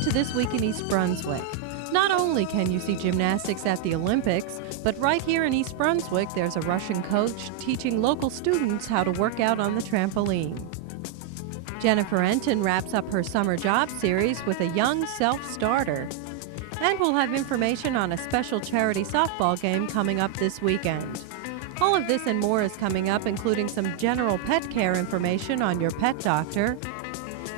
Welcome to This Week in East Brunswick. Not only can you see gymnastics at the Olympics, but right here in East Brunswick, there's a Russian coach teaching local students how to work out on the trampoline. Jennifer Enton wraps up her summer job series with a young self-starter. And we'll have information on a special charity softball game coming up this weekend. All of this and more is coming up, including some general pet care information on your pet doctor,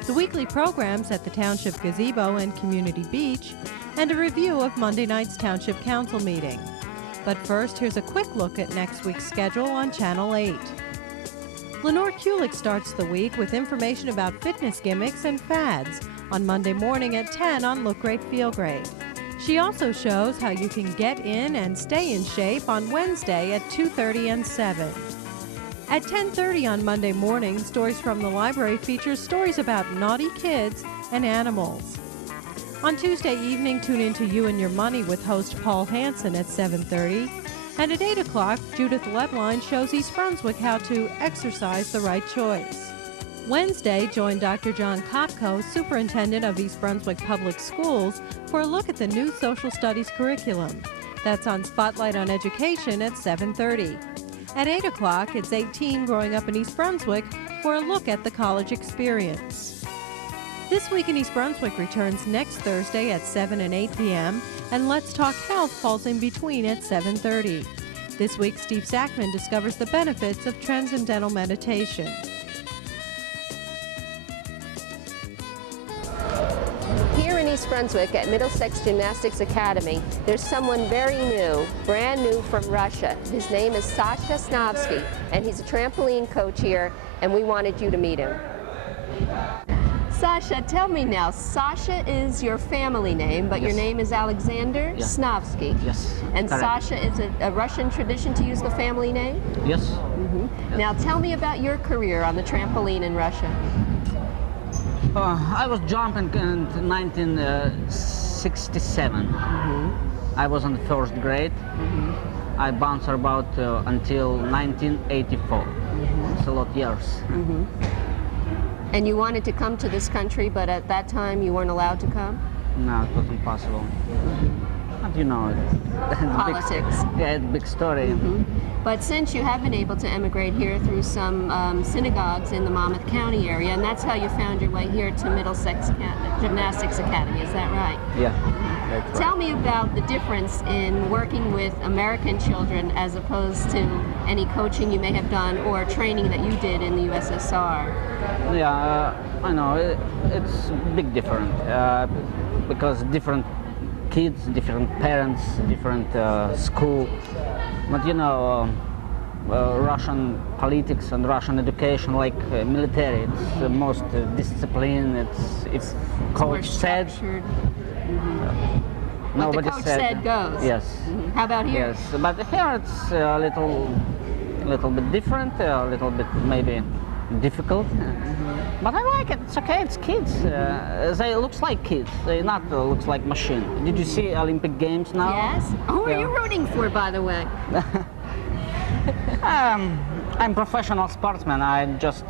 the weekly programs at the Township Gazebo and Community Beach, and a review of Monday night's Township Council meeting. But first, here's a quick look at next week's schedule on Channel 8. Lenore Kulik starts the week with information about fitness gimmicks and fads on Monday morning at 10 on Look Great, Feel Great. She also shows how you can get in and stay in shape on Wednesday at 2:30 and 7. At 10:30 on Monday morning, Stories from the Library features stories about naughty kids and animals. On Tuesday evening, tune into You and Your Money with host Paul Hansen at 7:30. And at 8 o'clock, Judith Lebline shows East Brunswick how to exercise the right choice. Wednesday, join Dr. John Kopko, Superintendent of East Brunswick Public Schools, for a look at the new social studies curriculum. That's on Spotlight on Education at 7:30. At 8 o'clock, it's 18 Growing Up in East Brunswick for a look at the college experience. This Week in East Brunswick returns next Thursday at 7 and 8 p.m., and Let's Talk Health falls in between at 7:30. This week, Steve Sackman discovers the benefits of transcendental meditation. Here in East Brunswick at Middlesex Gymnastics Academy, there's someone very new, brand new from Russia. His name is Sasha Snovsky, and he's a trampoline coach here, and we wanted you to meet him. Sasha, tell me now, Sasha is your family name, but your name is Alexander Snovsky. Yes. And correct. Sasha, is it a Russian tradition to use the family name? Yes. Mm-hmm. Yes. Now tell me about your career on the trampoline in Russia. I was jumping in 1967. I was in the first grade. I bounced about until 1984. It's a lot of years. And you wanted to come to this country, but at that time you weren't allowed to come? No, it wasn't possible. But you know, Politics. It's a big story. But since you have been able to emigrate here through some synagogues in the Monmouth County area, and that's how you found your way here to Middlesex Gymnastics Academy, is that right? Yeah, that's right. Tell me about the difference in working with American children as opposed to any coaching you may have done or training that you did in the USSR. Yeah, I know, it's a big difference because different kids, different parents, different school. But you know, Russian politics and Russian education, like military, it's the most discipline. It's coach said. What the coach said goes. Yes. How about here? Yes, but here it's a little bit different, a little bit maybe difficult. But I like it. It's okay. It's kids. They looks like kids. They not looks like machine. Did you see Olympic Games now? Yes. Who are you rooting for, by the way? I'm professional sportsman. I just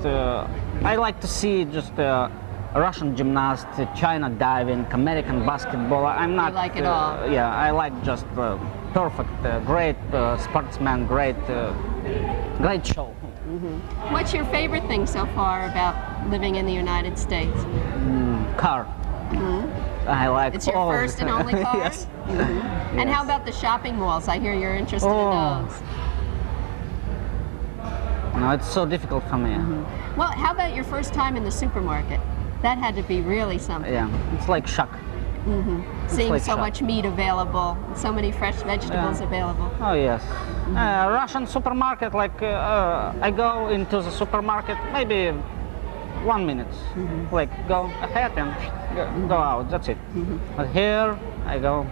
I like to see just Russian gymnast, China diving, American basketball. I'm not. You like it all. Yeah, I like just perfect, great sportsman, great show. What's your favorite thing so far about living in the United States? Car. I like. It's your first and only car? Yes. And how about the shopping malls? I hear you're interested in those. No, it's so difficult for me. Well, how about your first time in the supermarket? That had to be really something. Yeah, it's like shock. Seeing like so shock. much meat available, so many fresh vegetables available. Oh yes. Russian supermarket, like I go into the supermarket maybe 1 minute. Like go ahead and go out, that's it. But here I go,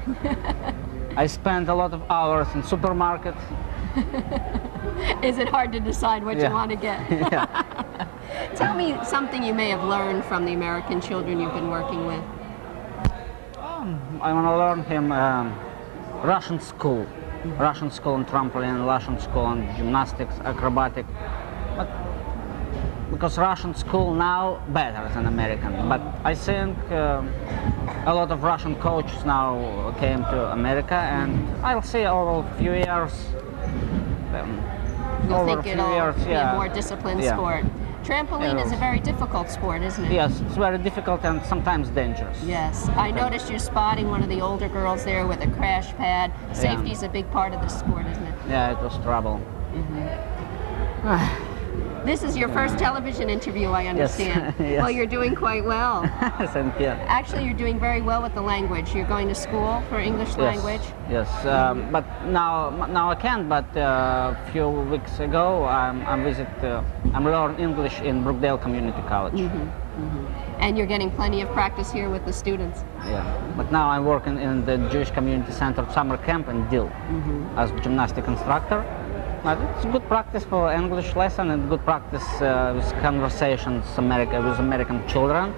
I spend a lot of hours in supermarket. Is it hard to decide what you want to get? Yeah. Tell me something you may have learned from the American children you've been working with. I want to learn him Russian school on trampoline, Russian school on gymnastics, acrobatic. But because Russian school now better than American, but I think a lot of Russian coaches now came to America, and I'll say over a few years. You over think a few it'll years, be yeah. a more disciplined Yeah. sport? Trampoline Yeah. is a very difficult sport, isn't it? Yes, it's very difficult and sometimes dangerous. Yes. I noticed you're spotting one of the older girls there with a crash pad. Safety's a big part of the sport, isn't it? Yeah, it was trouble. This is your first television interview, I understand. Yes. Well, you're doing quite well. Thank you. Actually, you're doing very well with the language. You're going to school for English language. Yes, but now I can't. But a few weeks ago, I'm learning English in Brookdale Community College. And you're getting plenty of practice here with the students. Yeah, but now I'm working in the Jewish Community Center summer camp in Dill as gymnastic instructor. But it's good practice for English lesson and good practice with conversations with American children.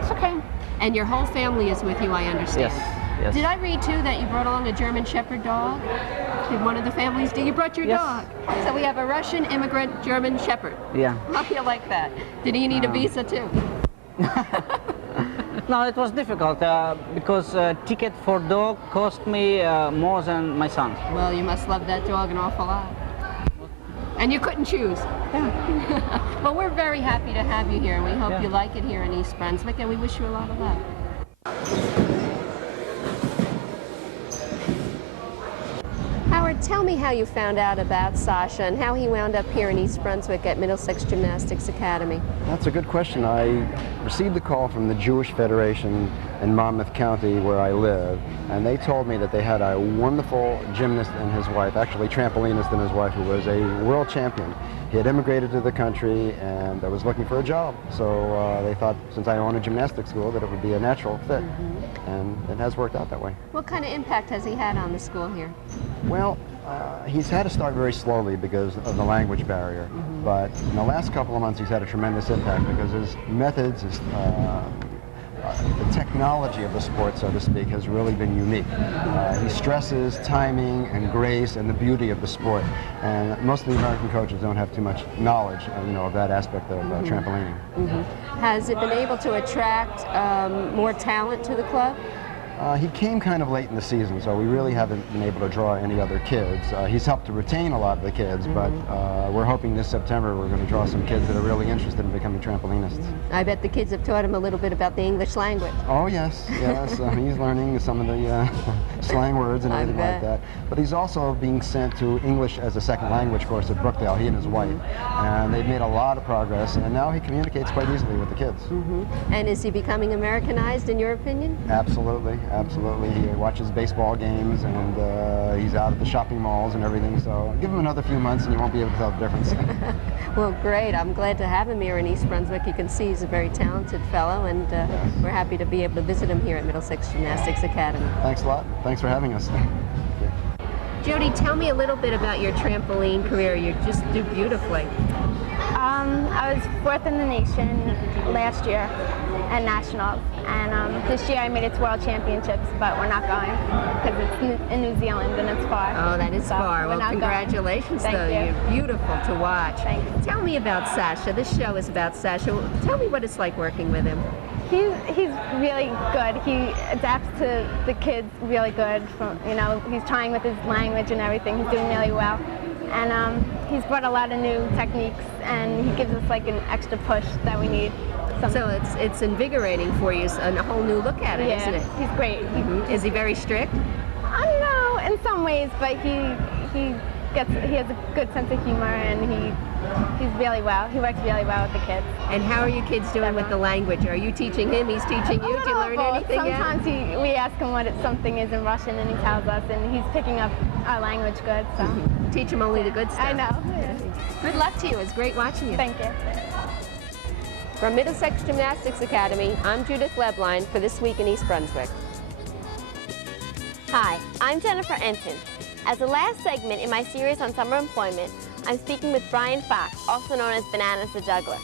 It's okay. And your whole family is with you, I understand. Yes. Did I read too that you brought along a German Shepherd dog? Did one of the families do? You brought your dog. So we have a Russian immigrant German Shepherd. Yeah. How do you like that? Did he need a visa too? No, it was difficult because ticket for dog cost me more than my son's. Well, you must love that dog an awful lot. And you couldn't choose. Yeah. Well, we're very happy to have you here, and we hope you like it here in East Brunswick, and we wish you a lot of luck. Howard, tell me how you found out about Sasha and how he wound up here in East Brunswick at Middlesex Gymnastics Academy. That's a good question. I received a call from the Jewish Federation in Monmouth County where I live, and they told me that they had a wonderful gymnast and his wife, actually trampolinist and his wife, who was a world champion. He had immigrated to the country and was looking for a job, so they thought since I own a gymnastics school that it would be a natural fit, and it has worked out that way. What kind of impact has he had on the school here? Well, he's had to start very slowly because of the language barrier, but in the last couple of months he's had a tremendous impact because his methods, the technology of the sport, so to speak, has really been unique. He stresses timing and grace and the beauty of the sport, and most of the American coaches don't have too much knowledge, of that aspect of trampolining. Has it been able to attract more talent to the club? He came kind of late in the season, so we really haven't been able to draw any other kids. He's helped to retain a lot of the kids, but we're hoping this September we're going to draw some kids that are really interested in becoming trampolinists. I bet the kids have taught him a little bit about the English language. Oh yes. He's learning some of the slang words and everything like that. But he's also being sent to English as a second language course at Brookdale, he and his wife. And they've made a lot of progress, and now he communicates quite easily with the kids. And is he becoming Americanized, in your opinion? Absolutely. Absolutely. He watches baseball games, and he's out at the shopping malls and everything, so give him another few months and you won't be able to tell the difference. Well, great. I'm glad to have him here in East Brunswick. You can see he's a very talented fellow, and we're happy to be able to visit him here at Middlesex Gymnastics Academy. Thanks a lot. Thanks for having us. Jody, tell me a little bit about your trampoline career. You just do beautifully. I was 4th in the nation last year at nationals, and this year I made it to World Championships, but we're not going because it's in New Zealand and it's far. Oh, that is So far. we're Well, not congratulations, going. though. Thank you. You're beautiful to watch. Thank you. Tell me about Sasha. This show is about Sasha. Tell me what it's like working with him. He's really good. He adapts to the kids really good. He's trying with his language and everything. He's doing really well. And he's brought a lot of new techniques, and he gives us like an extra push that we need. So it's invigorating for you, and a whole new look at it, Yeah, isn't it? he's great. Is he very strict? I don't know, in some ways, but he has a good sense of humor, and he's really well. He works really well with the kids. And how are you kids doing with the language? Are you teaching him? He's teaching you? Do you learn anything yet? Sometimes we ask him what something is in Russian, and he tells us, and he's picking up our language good. So Teach him only the good stuff. I know. Good luck to you. It's great watching you. Thank you. From Middlesex Gymnastics Academy, I'm Judith Lebline for This Week in East Brunswick. Hi, I'm Jennifer Enton. As the last segment in my series on summer employment, I'm speaking with Brian Fox, also known as Bananas the Juggler.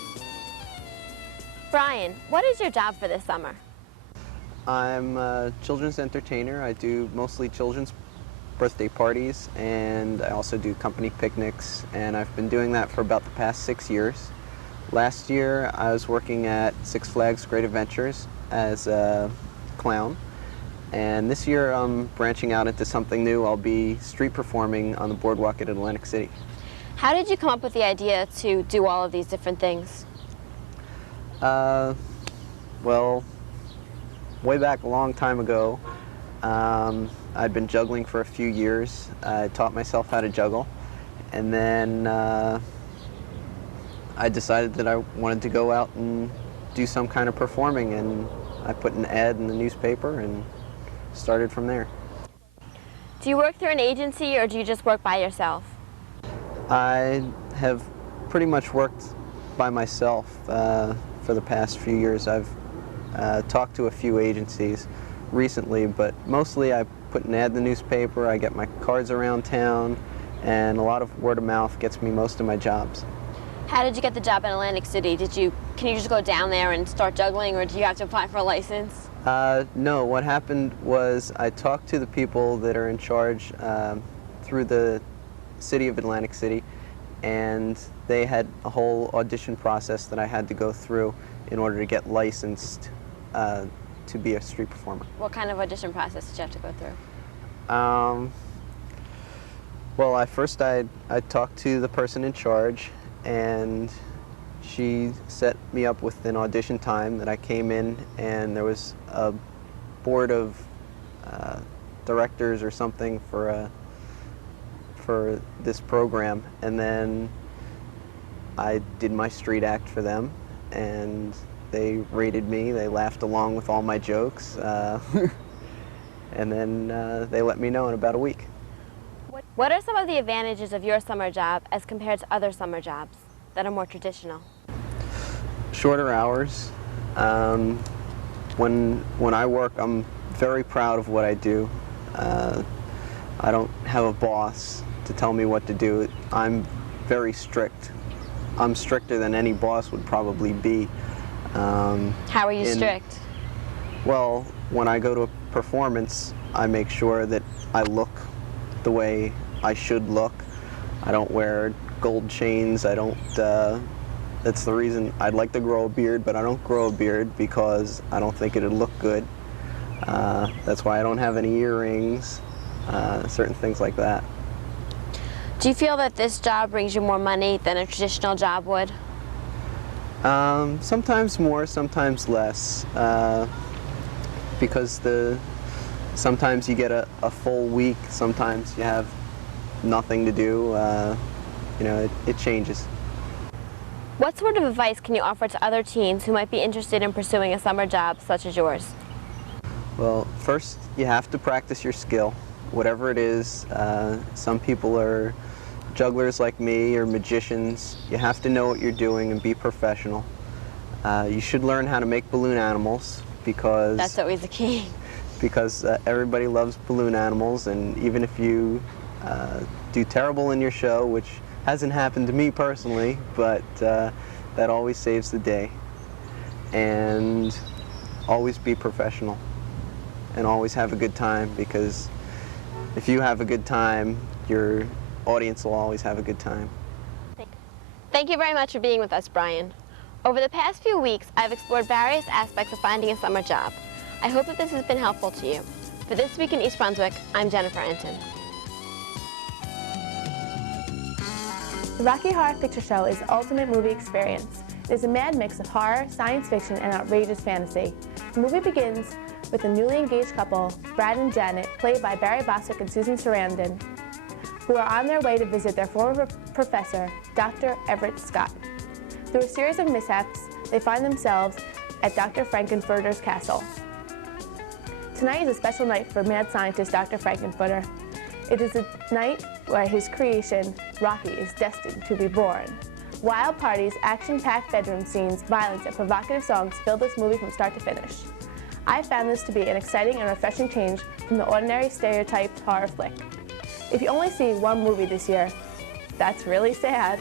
Brian, what is your job for this summer? I'm a children's entertainer. I do mostly children's birthday parties, and I also do company picnics, and I've been doing that for about the past 6 years. Last year I was working at Six Flags Great Adventures as a clown. And this year I'm branching out into something new. I'll be street performing on the boardwalk at Atlantic City. How did you come up with the idea to do all of these different things? Well, way back a long time ago, I'd been juggling for a few years. I taught myself how to juggle, and then I decided that I wanted to go out and do some kind of performing, and I put an ad in the newspaper and started from there. Do you work through an agency, or do you just work by yourself? I have pretty much worked by myself for the past few years. I've talked to a few agencies recently, but mostly I put an ad in the newspaper, I get my cards around town, and a lot of word of mouth gets me most of my jobs. How did you get the job in Atlantic City? Can you just go down there and start juggling, or do you have to apply for a license? No, what happened was I talked to the people that are in charge through the city of Atlantic City, and they had a whole audition process that I had to go through in order to get licensed to be a street performer. What kind of audition process did you have to go through? Well, I talked to the person in charge, and she set me up with an audition time that I came in, and there was a board of directors or something for this program, and then I did my street act for them, and they rated me. They laughed along with all my jokes, and then they let me know in about a week. What are some of the advantages of your summer job as compared to other summer jobs that are more traditional? Shorter hours. When I work, I'm very proud of what I do. I don't have a boss to tell me what to do. I'm very strict. I'm stricter than any boss would probably be. How are you strict? Well, when I go to a performance, I make sure that I look the way I should look. I don't wear gold chains. I don't, that's the reason I'd like to grow a beard, but I don't grow a beard because I don't think it'd look good. That's why I don't have any earrings, certain things like that. Do you feel that this job brings you more money than a traditional job would? Sometimes more, sometimes less, because sometimes you get a full week, sometimes you have nothing to do. You know, it changes. What sort of advice can you offer to other teens who might be interested in pursuing a summer job such as yours? Well, first you have to practice your skill, whatever it is. Some people are jugglers like me or magicians. You have to know what you're doing and be professional. You should learn how to make balloon animals because... That's always the key. Because everybody loves balloon animals, and even if you do terrible in your show, which hasn't happened to me personally, but that always saves the day. And always be professional and always have a good time, because if you have a good time, your audience will always have a good time. Thank you very much for being with us, Brian. Over the past few weeks, I've explored various aspects of finding a summer job. I hope that this has been helpful to you. For This Week in East Brunswick, I'm Jennifer Enton. The Rocky Horror Picture Show is the ultimate movie experience. It is a mad mix of horror, science fiction, and outrageous fantasy. The movie begins with a newly engaged couple, Brad and Janet, played by Barry Bostwick and Susan Sarandon, who are on their way to visit their former professor, Dr. Everett Scott. Through a series of mishaps, they find themselves at Dr. Frankenfurter's castle. Tonight is a special night for mad scientist Dr. Frankenfurter. It is a night where his creation, Rocky, is destined to be born. Wild parties, action-packed bedroom scenes, violence, and provocative songs fill this movie from start to finish. I found this to be an exciting and refreshing change from the ordinary stereotyped horror flick. If you only see one movie this year, that's really sad.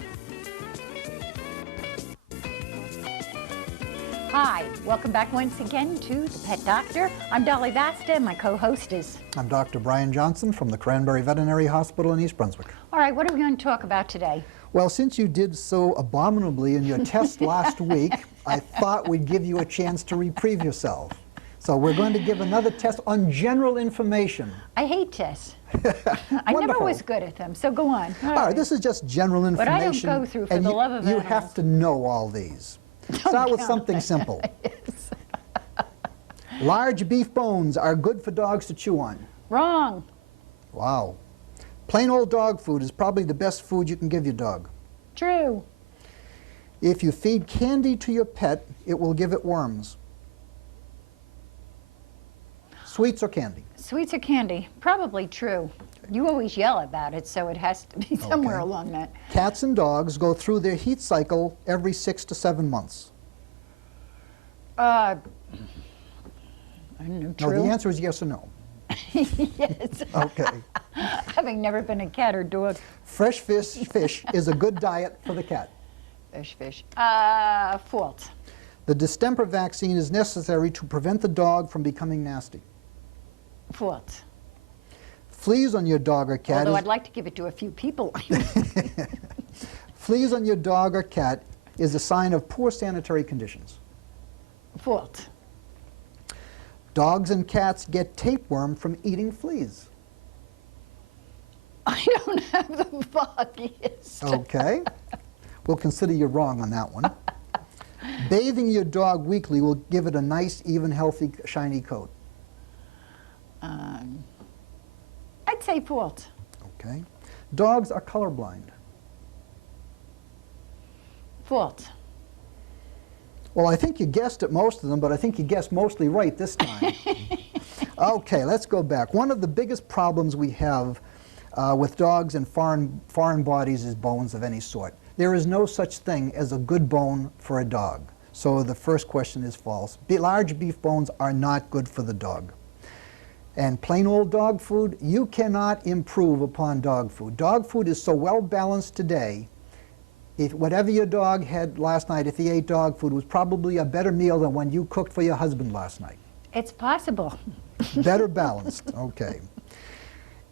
Hi, welcome back once again to The Pet Doctor. I'm Dolly Vasta, and my co-host is... I'm Dr. Brian Johnson from the Cranberry Veterinary Hospital in East Brunswick. All right, what are we going to talk about today? Well, since you did so abominably in your test last week, I thought we'd give you a chance to reprieve yourself. So we're going to give another test on general information. I hate tests. I never was good at them, so go on. All right, this is just general information. But I don't go through for and the love of you animals. have to know all these. Start with something simple. Yes. Large beef bones are good for dogs to chew on. Wrong. Wow. Plain old dog food is probably the best food you can give your dog. True. If you feed candy to your pet, it will give it worms. Sweets or candy? Sweets or candy? Probably true. You always yell about it, so it has to be somewhere along that. Cats and dogs go through their heat cycle every 6 to 7 months. I don't know, true? No, the answer is yes or no. Yes. Okay. Having never been a cat or dog. Fresh fish is a good diet for the cat. Fish. False. The distemper vaccine is necessary to prevent the dog from becoming nasty. False. Fleas on your dog or cat Although I'd like to give it to a few people. Fleas on your dog or cat is a sign of poor sanitary conditions. False. Dogs and cats get tapeworm from eating fleas. I don't have the foggiest. Okay. We'll consider you wrong on that one. Bathing your dog weekly will give it a nice, even, healthy, shiny coat. I'd say false. Okay. Dogs are colorblind. False. Well, I think you guessed at most of them, but I think you guessed mostly right this time. Okay, let's go back. One of the biggest problems we have with dogs and foreign bodies is bones of any sort. There is no such thing as a good bone for a dog. So the first question is false. Large beef bones are not good for the dog. And plain old dog food, you cannot improve upon dog food. Dog food is so well balanced today. If whatever your dog had last night, if he ate dog food, was probably a better meal than when you cooked for your husband last night. It's possible. Better balanced, okay.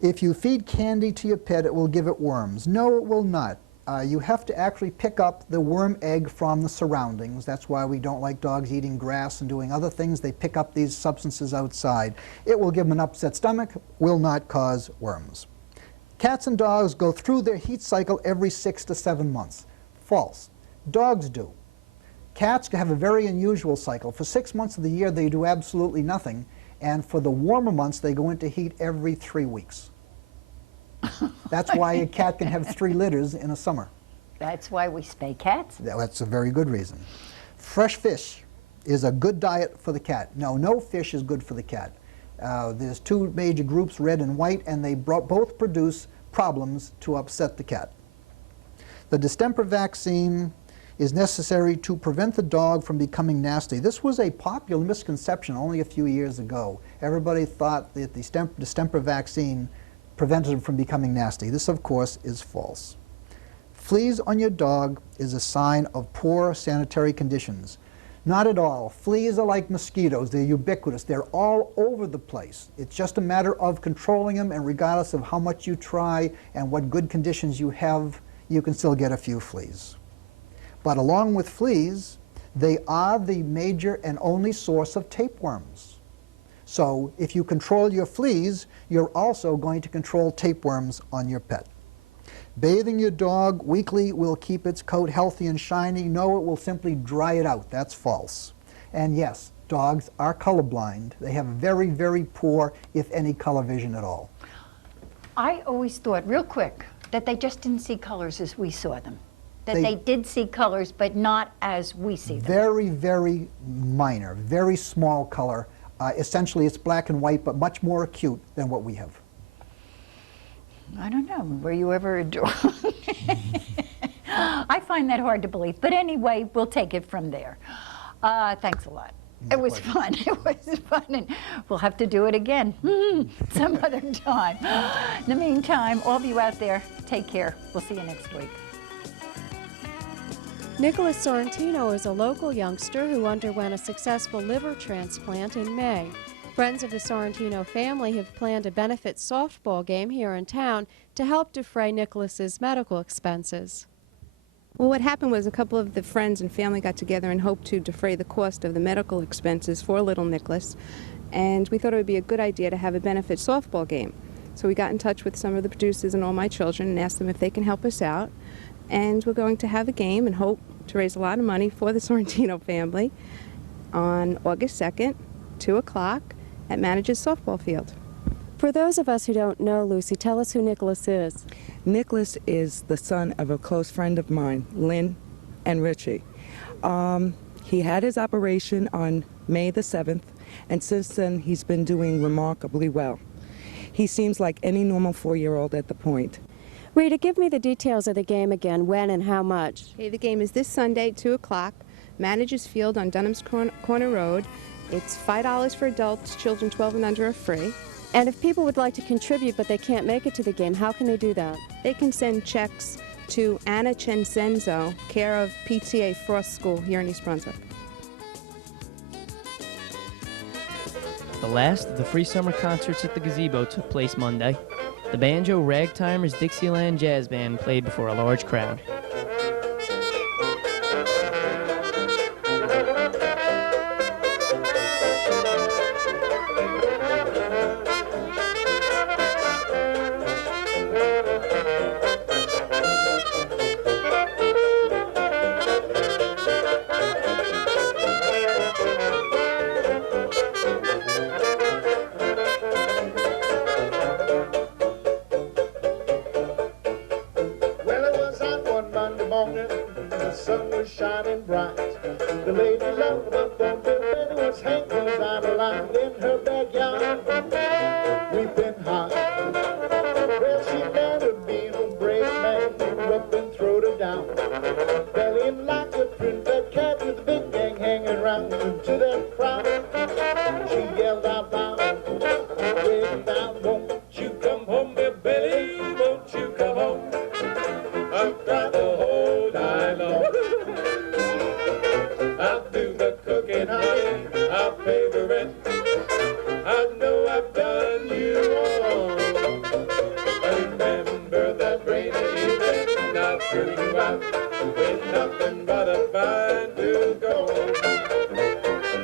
If you feed candy to your pet, it will give it worms. No, it will not. You have to actually pick up the worm egg from the surroundings. That's why we don't like dogs eating grass and doing other things. They pick up these substances outside. It will give them an upset stomach, will not cause worms. Cats and dogs go through their heat cycle every 6 to 7 months. False. Dogs do. Cats have a very unusual cycle. For 6 months of the year, they do absolutely nothing. And for the warmer months, they go into heat every 3 weeks. That's why a cat can have 3 litters in a summer. That's why we spay cats. That's a very good reason. Fresh fish is a good diet for the cat. No fish is good for the cat. There's 2 major groups, red and white, and they both produce problems to upset the cat. The distemper vaccine is necessary to prevent the dog from becoming nasty. This was a popular misconception only a few years ago. Everybody thought that the distemper vaccine prevented them from becoming nasty. This, of course, is false. Fleas on your dog is a sign of poor sanitary conditions. Not at all. Fleas are like mosquitoes. They're ubiquitous. They're all over the place. It's just a matter of controlling them, and regardless of how much you try and what good conditions you have, you can still get a few fleas. But along with fleas, they are the major and only source of tapeworms. So if you control your fleas, you're also going to control tapeworms on your pet. Bathing your dog weekly will keep its coat healthy and shiny. No, it will simply dry it out. That's false. And yes, dogs are colorblind. They have very, very poor, if any, color vision at all. I always thought, real quick, that they just didn't see colors as we saw them. That they did see colors, but not as we see them. Very, very minor, very small color. Essentially, it's black and white, but much more acute than what we have. I don't know. Were you ever a dog? I find that hard to believe. But anyway, we'll take it from there. Thanks a lot. It was fun. It was fun, and we'll have to do it again some other time. In the meantime, all of you out there, take care. We'll see you next week. Nicolas Sorrentino is a local youngster who underwent a successful liver transplant in May. Friends of the Sorrentino family have planned a benefit softball game here in town to help defray Nicolas's medical expenses. Well, what happened was a couple of the friends and family got together and hoped to defray the cost of the medical expenses for little Nicolas, and we thought it would be a good idea to have a benefit softball game. So we got in touch with some of the producers and all my children and asked them if they can help us out, and we're going to have a game and hope to raise a lot of money for the Sorrentino family on August 2nd, 2 o'clock at Manager's Softball Field. For those of us who don't know, Lucy, tell us who Nicolas is. Nicolas is the son of a close friend of mine, Lynn and Richie. He had his operation on May the 7th, and since then he's been doing remarkably well. He seems like any normal 4-year-old at the point. Rita, give me the details of the game again, when and how much. Okay, the game is this Sunday, 2 o'clock, Manager's Field on Dunham's Corner Road. It's $5 for adults, children 12 and under are free. And if people would like to contribute but they can't make it to the game, how can they do that? They can send checks to Anna Chencenzo, care of PTA Frost School here in East Brunswick. The last of the free summer concerts at the Gazebo took place Monday. The Banjo Ragtimers Dixieland Jazz Band played before a large crowd. The sun was shining bright. The lady loved the phone, but it was hanging out of line in her backyard, weeping high. Well, she never been a brave man, who up and throwed her down, bellying like a printed cat with a big gang hanging around. To that crowd, she yelled out loud, waiting down, won't you come home, Billy, won't you come home? I've got the whole night long. I'll do the cooking, honey, I'll pay the rent. I know I've done you wrong. I remember that rainy evening, not turning you out with nothing but a fine new gold.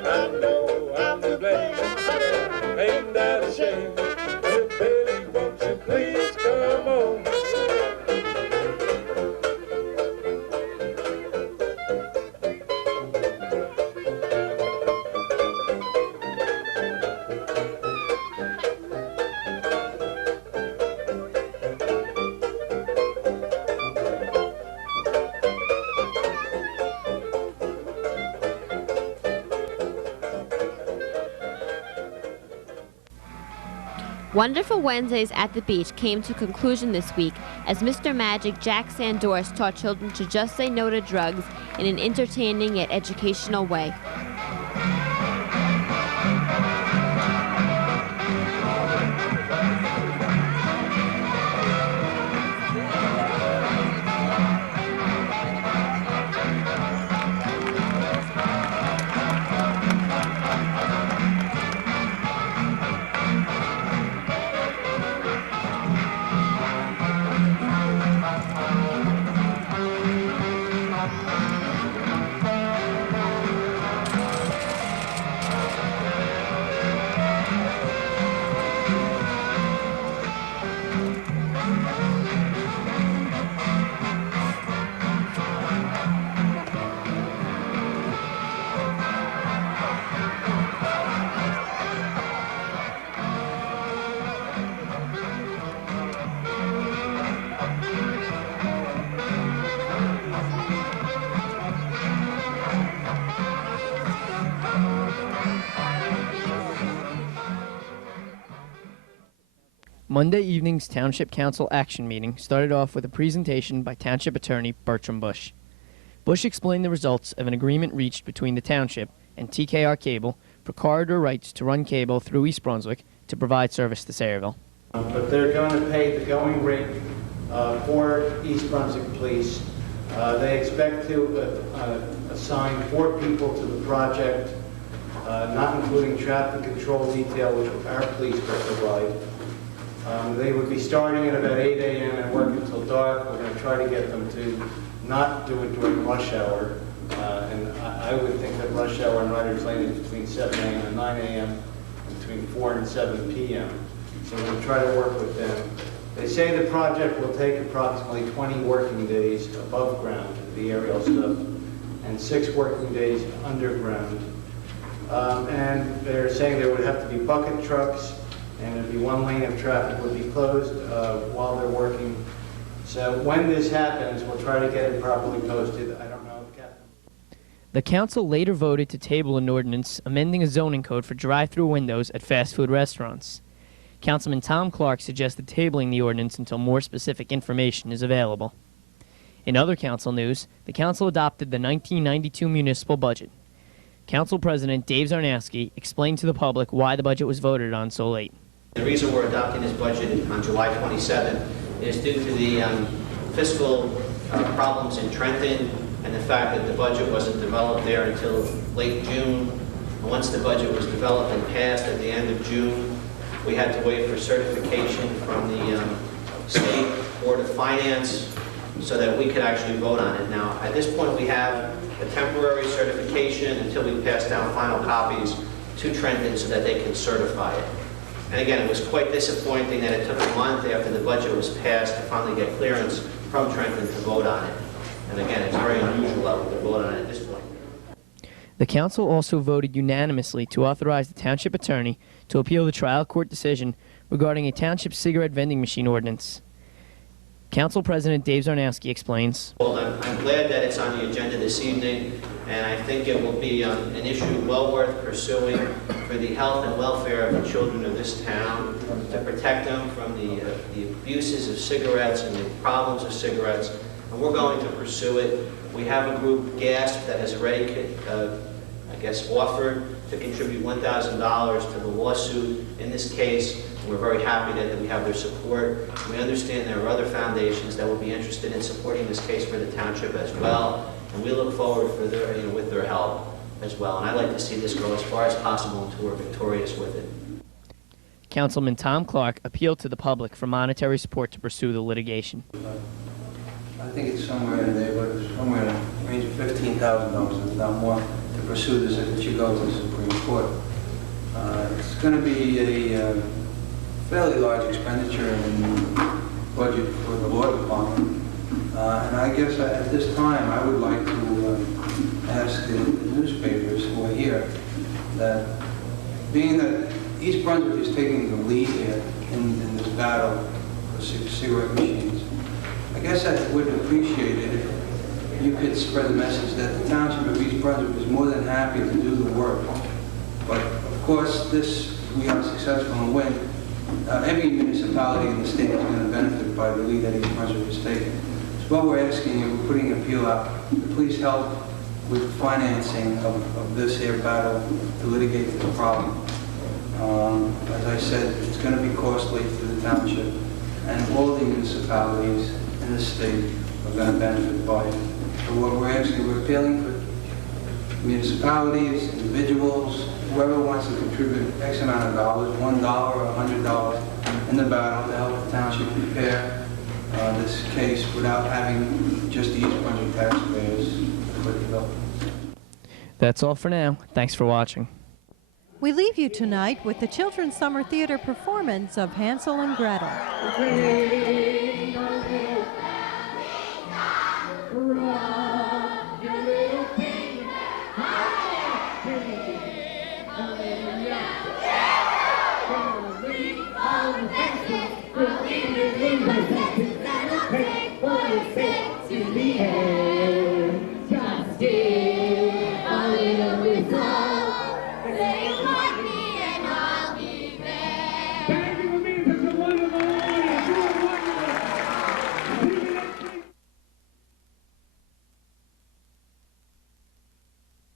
I know I'm to blame, honey, ain't that a shame? Billy, won't you please come home? Wonderful Wednesdays at the Beach came to conclusion this week as Mr. Magic Jack Sandors taught children to just say no to drugs in an entertaining yet educational way. Monday evening's Township Council action meeting started off with a presentation by Township Attorney Bertram Bush. Bush explained the results of an agreement reached between the Township and TKR Cable for corridor rights to run cable through East Brunswick to provide service to Sayreville. But they're going to pay the going rate for East Brunswick Police. They expect to assign 4 people to the project, not including traffic control detail, which our police will provide. They would be starting at about 8 a.m. and work until dark. We're going to try to get them to not do it during rush hour. And I would think that rush hour in Riders Lane is between 7 a.m. and 9 a.m. and between 4 and 7 p.m. So we're going to try to work with them. They say the project will take approximately 20 working days above ground, the aerial stuff, and 6 working days underground. And they're saying there would have to be bucket trucks, and there'd be 1 lane of traffic would be closed while they're working. So when this happens, we'll try to get it properly posted. I don't know if Captain. The council later voted to table an ordinance amending a zoning code for drive-through windows at fast food restaurants. Councilman Tom Clark suggested tabling the ordinance until more specific information is available. In other council news, the council adopted the 1992 municipal budget. Council President Dave Zarnowski explained to the public why the budget was voted on so late. The reason we're adopting this budget on July 27th is due to the fiscal problems in Trenton and the fact that the budget wasn't developed there until late June. Once the budget was developed and passed at the end of June, we had to wait for certification from the State Board of Finance so that we could actually vote on it. Now, at this point, we have a temporary certification until we pass down final copies to Trenton so that they can certify it. And again, it was quite disappointing that it took a month after the budget was passed to finally get clearance from Trenton to vote on it. And again, it's very unusual that we could vote on it at this point. The council also voted unanimously to authorize the township attorney to appeal the trial court decision regarding a township cigarette vending machine ordinance. Council President Dave Zarnowski explains. Well, I'm glad that it's on the agenda this evening, and I think it will be an issue well worth pursuing for the health and welfare of the children of this town, to protect them from the abuses of cigarettes and the problems of cigarettes, and we're going to pursue it. We have a group, GASP, that has already, offered to contribute $1,000 to the lawsuit in this case. We're very happy that we have their support. We understand there are other foundations that will be interested in supporting this case for the township as well, and we look forward for their, with their help as well. And I'd like to see this go as far as possible until we're victorious with it. Councilman Tom Clark appealed to the public for monetary support to pursue the litigation. I think it's somewhere in the neighborhood, somewhere in the range of $15,000, if not more, to pursue this if it should go to the Supreme Court. It's going to be a fairly large expenditure in budget for the law department. And I guess at this time I would like to ask the newspapers who are here that, being that East Brunswick is taking the lead here in this battle for cigarette machines, I guess I would appreciate it if you could spread the message that the Township of East Brunswick is more than happy to do the work. But of course, we are successful and win. Every municipality in the state is going to benefit by the lead that East Brunswick is taking. So what we're asking you, we're putting an appeal out, to please help with financing of this here battle to litigate the problem. As I said, it's going to be costly for the township, and all the municipalities in the state are going to benefit by it. So what we're asking, we're appealing for municipalities, individuals, whoever wants to contribute X amount of dollars, $1 or $100 in the battle to help the township prepare this case without having just the East Brunswick taxpayers foot the bill. That's all for now. Thanks for watching. We leave you tonight with the Children's Summer Theater performance of Hansel and Gretel. Run.